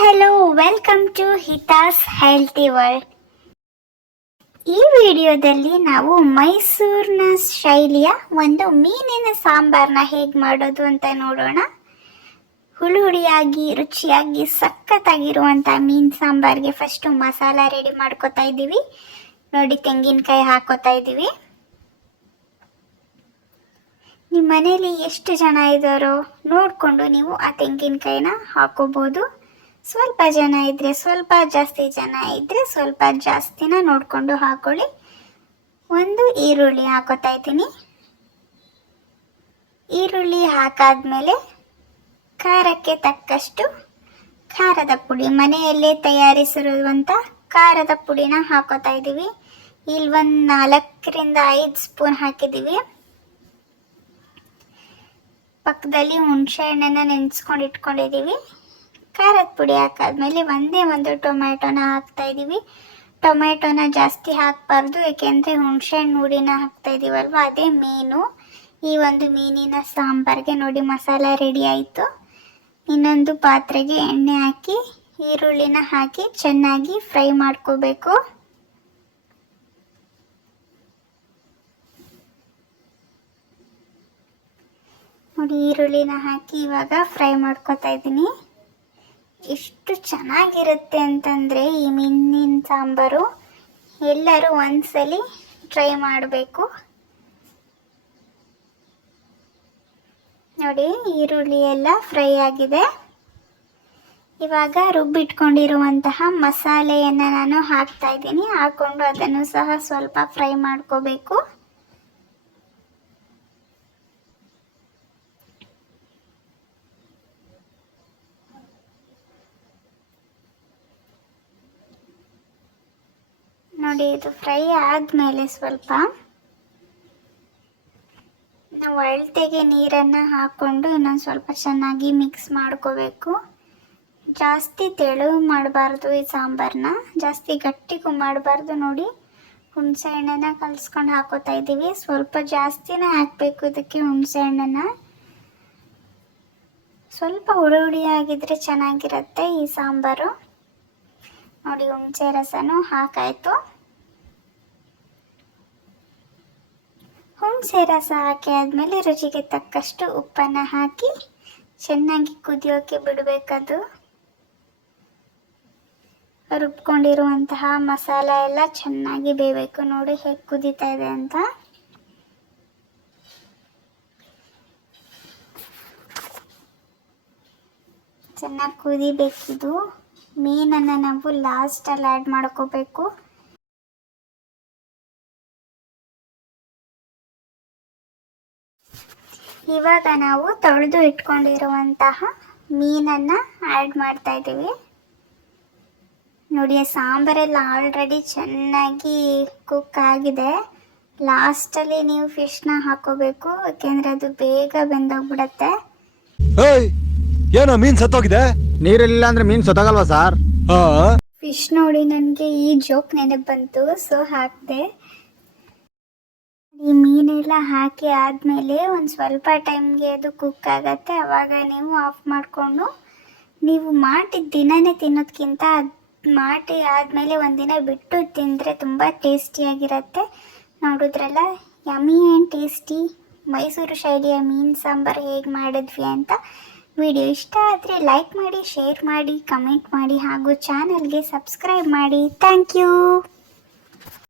Hello, welcome to Hitas healthy world. ಈ ವಿಡಿಯೋದಲ್ಲಿ ನಾವು ಮೈಸೂರಿನ ಶೈಲಿಯ ಒಂದು ಮೀನಿನ ಸಾಂಬಾರನ್ನ ಹೇಗೆ ಮಾಡೋದು ಅಂತ ನೋಡೋಣ. ಹುಳಿಯಾಗಿ ರುಚಿಯಾಗಿ ಸಖತ್ತಾಗಿರುವಂಥ ಮೀನು ಸಾಂಬಾರಿಗೆ ಫಸ್ಟು ಮಸಾಲ ರೆಡಿ ಮಾಡ್ಕೋತಾ ಇದ್ದೀವಿ. ನೋಡಿ, ತೆಂಗಿನಕಾಯಿ ಹಾಕೋತಾ ಇದ್ದೀವಿ. ನಿಮ್ಮ ಮನೇಲಿ ಎಷ್ಟು ಜನ ಇದ್ದಾರೋ ನೋಡಿಕೊಂಡು ನೀವು ಆ ತೆಂಗಿನಕಾಯಿನ ಹಾಕೋಬೋದು. ಸ್ವಲ್ಪ ಜನ ಇದ್ದರೆ ಸ್ವಲ್ಪ, ಜಾಸ್ತಿ ಜನ ಇದ್ದರೆ ಸ್ವಲ್ಪ ಜಾಸ್ತಿನ ನೋಡಿಕೊಂಡು ಹಾಕೊಳ್ಳಿ. ಒಂದು ಈರುಳ್ಳಿ ಹಾಕೋತಾ ಇದ್ದೀನಿ. ಈರುಳ್ಳಿ ಹಾಕಾದ್ಮೇಲೆ ಖಾರಕ್ಕೆ ತಕ್ಕಷ್ಟು ಖಾರದ ಪುಡಿ, ಮನೆಯಲ್ಲೇ ತಯಾರಿಸಿರುವಂಥ ಖಾರದ ಪುಡಿನ ಹಾಕೋತಾ ಇದ್ದೀವಿ. ಇಲ್ಲಿ ಒಂದು 4ರಿಂದ 5 ಸ್ಪೂನ್ ಹಾಕಿದ್ದೀವಿ. ಪಕ್ಕದಲ್ಲಿ ಹುಣಸೆ ಹಣ್ಣನ್ನು ನೆನೆಸ್ಕೊಂಡು ಇಟ್ಕೊಂಡಿದ್ದೀವಿ. ಖಾರದ ಪುಡಿ ಹಾಕಾದ್ಮೇಲೆ ಒಂದು ಟೊಮ್ಯಾಟೊನ ಹಾಕ್ತಾ ಇದ್ದೀವಿ. ಟೊಮ್ಯಾಟೊನ ಜಾಸ್ತಿ ಹಾಕಬಾರ್ದು, ಏಕೆಂದರೆ ಹುಣಸೆ ಹಣ್ಣು ಹುಡಿನ ಹಾಕ್ತಾ ಇದ್ದೀವಲ್ವ, ಅದೇ ಮೀನು. ಈ ಒಂದು ಮೀನಿನ ಸಾಂಬಾರಿಗೆ ನೋಡಿ ಮಸಾಲ ರೆಡಿ ಆಯಿತು. ಇನ್ನೊಂದು ಪಾತ್ರೆಗೆ ಎಣ್ಣೆ ಹಾಕಿ ಈರುಳ್ಳಿನ ಹಾಕಿ ಚೆನ್ನಾಗಿ ಫ್ರೈ ಮಾಡ್ಕೋಬೇಕು. ನೋಡಿ, ಈರುಳ್ಳಿನ ಹಾಕಿ ಇವಾಗ ಫ್ರೈ ಮಾಡ್ಕೋತಾ ಇದ್ದೀನಿ. ಎಷ್ಟು ಚೆನ್ನಾಗಿರುತ್ತೆ ಅಂತಂದರೆ ಈ ಮೀನಿನ ಸಾಂಬಾರು ಎಲ್ಲರೂ ಒಂದ್ಸಲಿ ಟ್ರೈ ಮಾಡಬೇಕು. ನೋಡಿ, ಈರುಳ್ಳಿ ಎಲ್ಲ ಫ್ರೈ ಆಗಿದೆ. ಇವಾಗ ರುಬ್ಬಿಟ್ಕೊಂಡಿರುವಂತಹ ಮಸಾಲೆಯನ್ನು ನಾನು ಹಾಕ್ತಾ ಇದ್ದೀನಿ. ಹಾಕ್ಕೊಂಡು ಅದನ್ನು ಸಹ ಸ್ವಲ್ಪ ಫ್ರೈ ಮಾಡ್ಕೋಬೇಕು. ನೋಡಿ, ಇದು ಫ್ರೈ ಆದಮೇಲೆ ಸ್ವಲ್ಪ ನಾವು ಅಳತೆಗೆ ನೀರನ್ನು ಹಾಕ್ಕೊಂಡು ಇನ್ನೊಂದು ಸ್ವಲ್ಪ ಚೆನ್ನಾಗಿ ಮಿಕ್ಸ್ ಮಾಡ್ಕೋಬೇಕು. ಜಾಸ್ತಿ ತೆಳು ಮಾಡಬಾರ್ದು, ಈ ಸಾಂಬಾರನ್ನ ಜಾಸ್ತಿ ಗಟ್ಟಿಗೂ ಮಾಡಬಾರ್ದು. ನೋಡಿ, ಹುಣಸೆ ಹಣ್ಣನ್ನು ಕಲಿಸ್ಕೊಂಡು ಹಾಕೋತಾ ಇದ್ದೀವಿ. ಸ್ವಲ್ಪ ಜಾಸ್ತಿನೇ ಹಾಕಬೇಕು ಇದಕ್ಕೆ ಹುಣಸೆ ಹಣ್ಣನ್ನು. ಸ್ವಲ್ಪ ಹುಳಿಯಾಗಿದ್ದರೆ ಚೆನ್ನಾಗಿರುತ್ತೆ ಈ ಸಾಂಬಾರು. ನೋಡಿ, ಹುಣಸೆ ರಸನೂ ಹಾಕಾಯಿತು. ಹುಣಸೆ ರಸ ಹಾಕಿ ಆದಮೇಲೆ ರುಚಿಗೆ ತಕ್ಕಷ್ಟು ಉಪ್ಪನ್ನು ಹಾಕಿ ಚೆನ್ನಾಗಿ ಕುದಿಯೋಕ್ಕೆ ಬಿಡಬೇಕದು. ರುಬ್ಕೊಂಡಿರುವಂತಹ ಮಸಾಲ ಎಲ್ಲ ಚೆನ್ನಾಗಿ ಬೇಯಬೇಕು. ನೋಡಿ ಹೇಗೆ ಕುದೀತಾ ಇದೆ ಅಂತ. ಚೆನ್ನಾಗಿ ಕುದಿಬೇಕಿದು. ಮೀನನ್ನು ನಾವು ಲಾಸ್ಟಲ್ಲಿ ಆ್ಯಡ್ ಮಾಡ್ಕೋಬೇಕು. ಇವಾಗ ನಾವು ತೊಳೆದು ಇಟ್ಕೊಂಡಿರುವಂತಹ ಮೀನನ್ನು ಆ್ಯಡ್ ಮಾಡ್ತಾ ಇದ್ದೀವಿ. ನೋಡಿ, ಸಾಂಬಾರೆಲ್ಲ ಆಲ್ರೆಡಿ ಚೆನ್ನಾಗಿ ಕುಕ್ ಆಗಿದೆ. ಲಾಸ್ಟಲ್ಲಿ ನೀವು ಫಿಶ್ನ ಹಾಕೋಬೇಕು, ಯಾಕೆಂದರೆ ಅದು ಬೇಗ ಬೆಂದೋಗ್ಬಿಡತ್ತೆ. ಏನೋ ಮೀನ್ ಸತ್ತೋಗಿದೆ. ನೀರಿಲ್ಲ ಅಂದ್ರೆ ಮೀನ್ ಸತ್ತೋಗಲ್ವಾ ಸರ್? ಫಿಶ್ ನೋಡಿ ನನಗೆ ಈ ಜೋಕ್ ನೆನಪು ಬಂತು, ಸೊ ಹಾಕಿದೆ. ಈ ಮೀನೆಲ್ಲ ಹಾಕಿ ಆದಮೇಲೆ ಒಂದು ಸ್ವಲ್ಪ ಟೈಮ್ಗೆ ಅದು ಕುಕ್ ಆಗುತ್ತೆ. ಆವಾಗ ನೀವು ಆಫ್ ಮಾಡಿಕೊಂಡು ನೀವು ಮಾಡಿ ದಿನವೇ ತಿನ್ನೋದಕ್ಕಿಂತ ಅದು ಮಾಡಿ ಆದಮೇಲೆ ಒಂದಿನ ಬಿಟ್ಟು ತಿಂದರೆ ತುಂಬ ಟೇಸ್ಟಿಯಾಗಿರುತ್ತೆ. ನೋಡಿದ್ರಲ್ಲ, ಯಮ್ಮಿ ಆ್ಯಂಡ್ ಟೇಸ್ಟಿ ಮೈಸೂರು ಶೈಲಿಯ ಮೀನು ಸಾಂಬಾರು ಹೇಗೆ ಮಾಡಿದ್ವಿ ಅಂತ. ವಿಡಿಯೋ ಇಷ್ಟ ಆದರೆ ಲೈಕ್ ಮಾಡಿ, ಶೇರ್ ಮಾಡಿ, ಕಮೆಂಟ್ ಮಾಡಿ ಹಾಗೂ ಚಾನಲ್ಗೆ ಸಬ್ಸ್ಕ್ರೈಬ್ ಮಾಡಿ. Thank you.